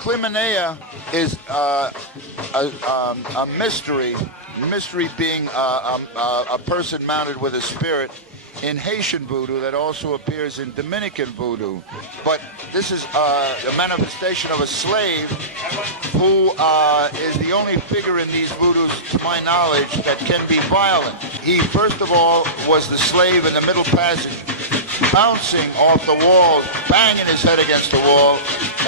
Climenea is a mystery. Mystery being a person mounted with a spirit in Haitian voodoo that also appears in Dominican voodoo. But this is a manifestation of a slave who is the only figure in these voodoos, to my knowledge, that can be violent. He, first of all, was the slave in the middle passage, bouncing off the walls, banging his head against the wall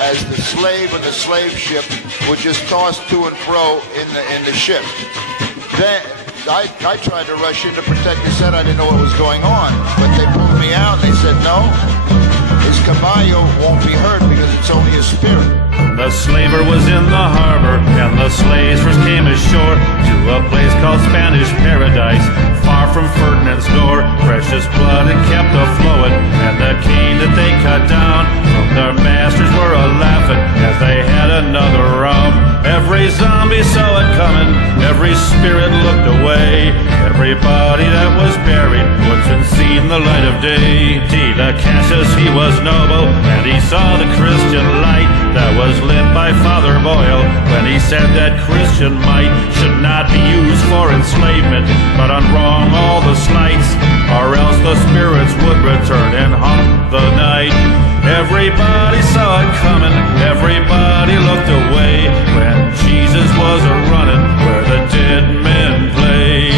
as the slave and the slave ship would just toss to and fro in the ship. Then I tried to rush in to protect his head. I didn't know what was going on, but they pulled me out and they said, no, his caballo won't be hurt because it's only a spirit. The slaver was in the harbor, and the slaves first came ashore to a place called Spanish Paradise, far from Ferdinand's door. Precious blood it kept a-flowing, and the cane that they cut down from their masters were a-laughing as they had another rum. Every zombie saw it coming, every spirit looked away. Everybody that was buried wasn't seen the light of day. Tila Cassius, he was noble, and he saw the Christian light that was lit by Father Boyle when he said that Christian might should not be used for enslavement, but unwrong all the slights, or else the spirits would return and haunt the night. Everybody saw it coming, everybody looked away when Jesus was a-running where the dead men play.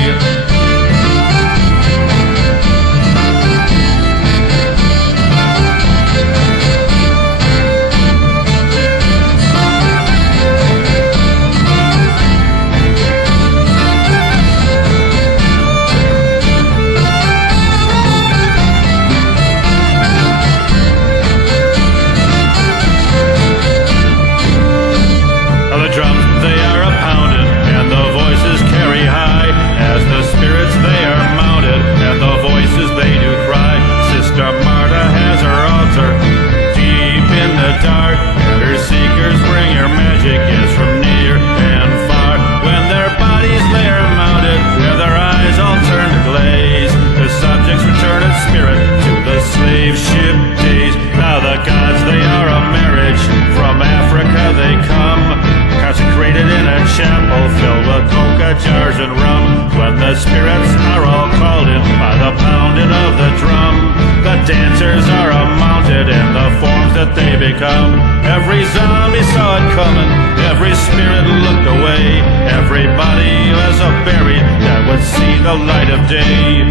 Jars and rum, when the spirits are all called in by the pounding of the drum. The dancers are mounted in the forms that they become. Every zombie saw it coming, every spirit looked away. Everybody was buried that would see the light of day.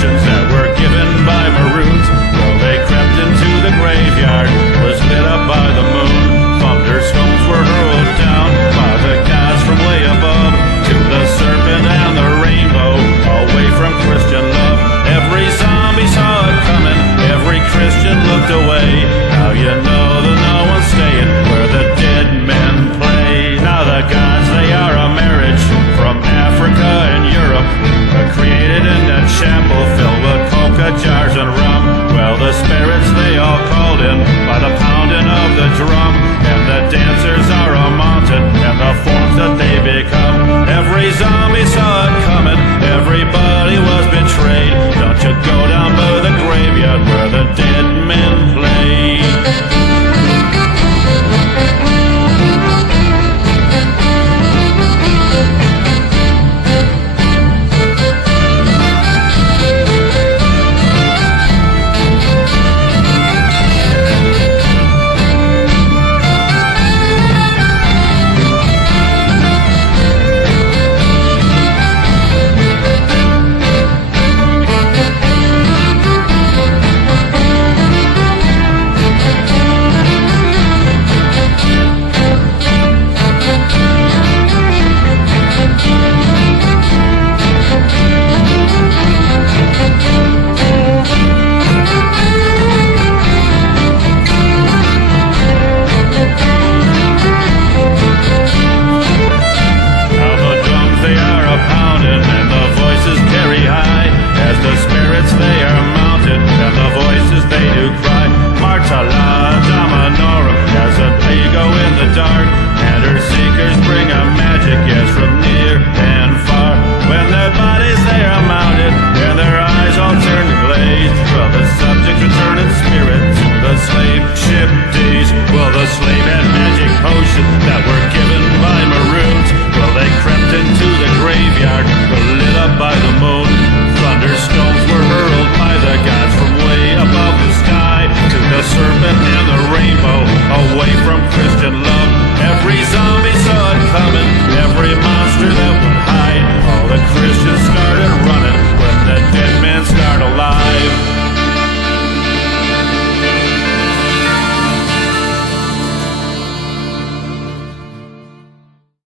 That were given by maroons, though they crept into the graveyard, was lit up by the moon. Thunderstones were hurled down by the gods from way above to the serpent and the rainbow, away from Christian love. Every zombie saw it coming, every Christian looked away. Now you know that no one's staying where the dead men play. Now the gods, they are a marriage from Africa and Europe, created in a chapel filled with coca jars and rum. Well, the spirits they all called in by the pounding of the drum, and the dancers are all mounted and the forms that they become. Every zombie